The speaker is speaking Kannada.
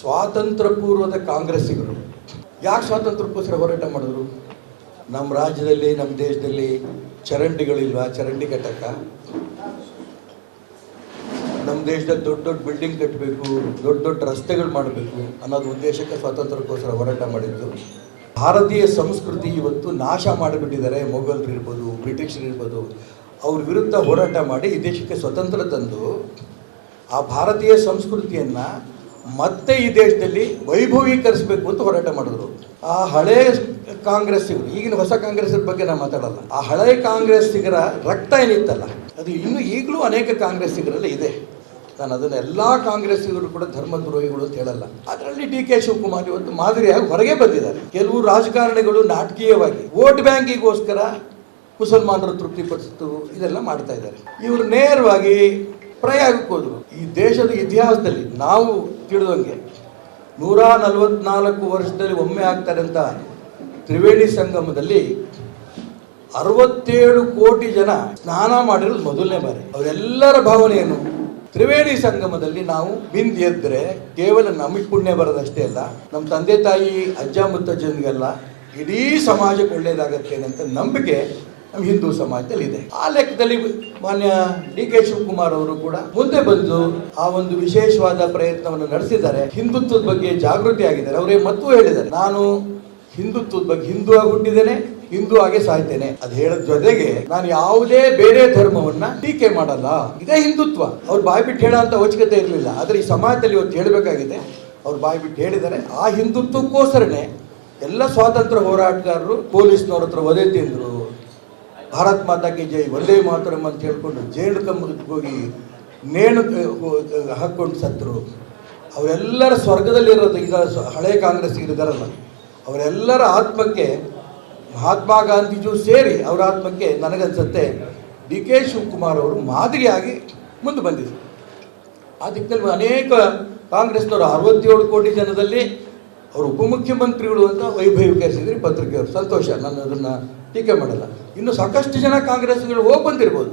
ಸ್ವಾತಂತ್ರ್ಯ ಪೂರ್ವದ ಕಾಂಗ್ರೆಸ್ಸಿಗರು. ಯಾಕೆ ಸ್ವಾತಂತ್ರ್ಯಕ್ಕೋಸ್ಕರ ಹೋರಾಟ ಮಾಡಿದ್ರು? ನಮ್ಮ ರಾಜ್ಯದಲ್ಲಿ ನಮ್ಮ ದೇಶದಲ್ಲಿ ಚರಂಡಿಗಳಿಲ್ವಾ? ಚರಂಡಿ ಕಟ್ಟಕ್ಕ? ನಮ್ಮ ದೇಶದಲ್ಲಿ ದೊಡ್ಡ ದೊಡ್ಡ ಬಿಲ್ಡಿಂಗ್ ಕಟ್ಟಬೇಕು ದೊಡ್ಡ ದೊಡ್ಡ ರಸ್ತೆಗಳು ಮಾಡಬೇಕು ಅನ್ನೋದು ಉದ್ದೇಶಕ್ಕೆ ಸ್ವಾತಂತ್ರ್ಯಕ್ಕೋಸ್ಕರ ಹೋರಾಟ ಮಾಡಿದ್ದು. ಭಾರತೀಯ ಸಂಸ್ಕೃತಿ ಇವತ್ತು ನಾಶ ಮಾಡಿಬಿಟ್ಟಿದ್ದಾರೆ. ಬ್ರಿಟಿಷರು ಇರ್ಬೋದು ಅವ್ರ ವಿರುದ್ಧ ಹೋರಾಟ ಮಾಡಿ ಈ ದೇಶಕ್ಕೆ ಸ್ವತಂತ್ರ ತಂದು ಆ ಭಾರತೀಯ ಸಂಸ್ಕೃತಿಯನ್ನು ಮತ್ತೆ ಈ ದೇಶದಲ್ಲಿ ವೈಭವೀಕರಿಸಬೇಕು ಅಂತ ಹೋರಾಟ ಮಾಡಿದ್ರು. ಆ ಹಳೆ ಇವರು, ಈಗಿನ ಹೊಸ ಕಾಂಗ್ರೆಸ್ ಬಗ್ಗೆ ನಾನು ಮಾತಾಡಲ್ಲ. ಆ ಹಳೆ ಕಾಂಗ್ರೆಸ್ಸಿಗರ ರಕ್ತ ಏನಿತ್ತಲ್ಲ, ಅದು ಇನ್ನೂ ಈಗಲೂ ಅನೇಕ ಕಾಂಗ್ರೆಸ್ಸಿಗರಲ್ಲಿ ಇದೆ. ನಾನು ಅದನ್ನು ಎಲ್ಲ ಕಾಂಗ್ರೆಸ್ಸಿಗರು ಕೂಡ ಧರ್ಮದ್ರೋಹಿಗಳು ಅಂತ ಹೇಳಲ್ಲ. ಅದರಲ್ಲಿ ಡಿ ಕೆ ಶಿವಕುಮಾರ್ ಇವತ್ತು ಮಾದರಿಯಾಗಿ ಹೊರಗೆ ಬಂದಿದ್ದಾರೆ. ಕೆಲವು ರಾಜಕಾರಣಿಗಳು ನಾಟಕೀಯವಾಗಿ ವೋಟ್ ಬ್ಯಾಂಕಿಗೋಸ್ಕರ ಮುಸಲ್ಮಾನರು ತೃಪ್ತಿಪಡಿಸಿತು ಇದೆಲ್ಲ ಮಾಡ್ತಾ ಇದ್ದಾರೆ. ಇವರು ನೇರವಾಗಿ ಪ್ರಯಾಗಕ್ಕೆ ಹೋದರು. ಈ ದೇಶದ ಇತಿಹಾಸದಲ್ಲಿ ನಾವು ತಿಳಿದಂಗೆ ನೂರ ನಲವತ್ನಾಲ್ಕು ವರ್ಷದಲ್ಲಿ ಒಮ್ಮೆ ಆಗ್ತಾರೆ ಅಂತ ತ್ರಿವೇಣಿ ಸಂಗಮದಲ್ಲಿ ಅರವತ್ತೇಳು ಕೋಟಿ ಜನ ಸ್ನಾನ ಮಾಡಿರೋದು ಮೊದಲನೇ ಬಾರಿ. ಅವರೆಲ್ಲರ ಭಾವನೆ ಏನು ತ್ರಿವೇಣಿ ಸಂಗಮದಲ್ಲಿ ನಾವು ಬಿಂದು ಎದ್ರೆ ಕೇವಲ ನಮಗೆ ಪುಣ್ಯ ಬರೋದಷ್ಟೇ ಅಲ್ಲ ನಮ್ಮ ತಂದೆ ತಾಯಿ, ಅಜ್ಜ ಮುತ್ತಜ್ಜನಿಗೆಲ್ಲ ಇಡೀ ಸಮಾಜಕ್ಕೆ ಒಳ್ಳೇದಾಗತ್ತೆ ಅಂತ ನಂಬಿಕೆ ನಮ್ಮ ಹಿಂದೂ ಸಮಾಜದಲ್ಲಿ ಇದೆ. ಆ ಲೆಕ್ಕದಲ್ಲಿ ಮಾನ್ಯ ಡಿ ಕೆ ಶಿವಕುಮಾರ್ ಅವರು ಕೂಡ ಮುಂದೆ ಬಂದು ಆ ಒಂದು ವಿಶೇಷವಾದ ಪ್ರಯತ್ನವನ್ನು ನಡೆಸಿದ್ದಾರೆ. ಹಿಂದುತ್ವದ ಬಗ್ಗೆ ಜಾಗೃತಿ ಆಗಿದ್ದಾರೆ ಅವರೇ ಮತ್ತೂ ಹೇಳಿದ್ದಾರೆ. ನಾನು ಹಿಂದುತ್ವದ ಬಗ್ಗೆ ಹಿಂದೂ ಆಗಿ ಹುಟ್ಟಿದ್ದೇನೆ ಹಿಂದೂ ಆಗಿ ಸಾಯ್ತೇನೆ. ಅದು ಹೇಳದ ಜೊತೆಗೆ ನಾನು ಯಾವುದೇ ಬೇರೆ ಧರ್ಮವನ್ನ ಟೀಕೆ ಮಾಡಲ್ಲ. ಇದೇ ಹಿಂದುತ್ವ. ಅವ್ರು ಬಾಯಿ ಬಿಟ್ಟು ಹೇಳೋ ಅಂತ ಅವಶ್ಯಕತೆ ಇರಲಿಲ್ಲ. ಆದ್ರೆ ಈ ಸಮಾಜದಲ್ಲಿ ಇವತ್ತು ಹೇಳಬೇಕಾಗಿದೆ, ಅವ್ರು ಬಾಯಿ ಬಿಟ್ಟು ಹೇಳಿದ್ದಾರೆ, ಆ ಹಿಂದುತ್ವಕ್ಕೋಸ್ಕರನೇ ಎಲ್ಲ ಸ್ವಾತಂತ್ರ್ಯ ಹೋರಾಟಗಾರರು ಪೊಲೀಸ್ನವ್ರ ಹತ್ರ ಒದೆ ತಿಂದ್ರು. ಭಾರತ್ ಮಾತಾ ಕಿ ಜೈ ಒಂದೇ ಮಾತರಂ ಅಂತ ಹೇಳ್ಕೊಂಡು ಜೇನು ಕಂಬಕ್ಕೆ ಹೋಗಿ ನೇಣು ಹಾಕ್ಕೊಂಡು ಸತ್ತರು. ಅವರೆಲ್ಲರ ಸ್ವರ್ಗದಲ್ಲಿರೋದು, ಈಗ ಹಳೆ ಕಾಂಗ್ರೆಸ್ ಇದ್ದಾರಲ್ಲ. ಅವರೆಲ್ಲರ ಆತ್ಮಕ್ಕೆ ಮಹಾತ್ಮ ಗಾಂಧೀಜು ಸೇರಿ ಅವರ ಆತ್ಮಕ್ಕೆ ನನಗನ್ಸುತ್ತೆ, ಡಿ ಕೆ ಶಿವಕುಮಾರ್ ಅವರು ಮಾದರಿಯಾಗಿ ಮುಂದೆ ಬಂದಿದ್ದರು ಆ ದಿಕ್ಕಿನಲ್ಲಿ ಅನೇಕ ಕಾಂಗ್ರೆಸ್ನವರು, ಅರವತ್ತೇಳು ಕೋಟಿ ಜನದಲ್ಲಿ ಅವರು ಉಪಮುಖ್ಯಮಂತ್ರಿಗಳು ಅಂತ ವೈಭವೀಕರಿಸಿದ್ರಿ ಪತ್ರಿಕೆಯವರು. ಸಂತೋಷ ನಾನು ಅದನ್ನು ಟೀಕೆ ಮಾಡಲ್ಲ. ಇನ್ನು ಸಾಕಷ್ಟು ಜನ ಕಾಂಗ್ರೆಸ್ಗಳು ಹೋಗಿ ಬಂದಿರ್ಬೋದು.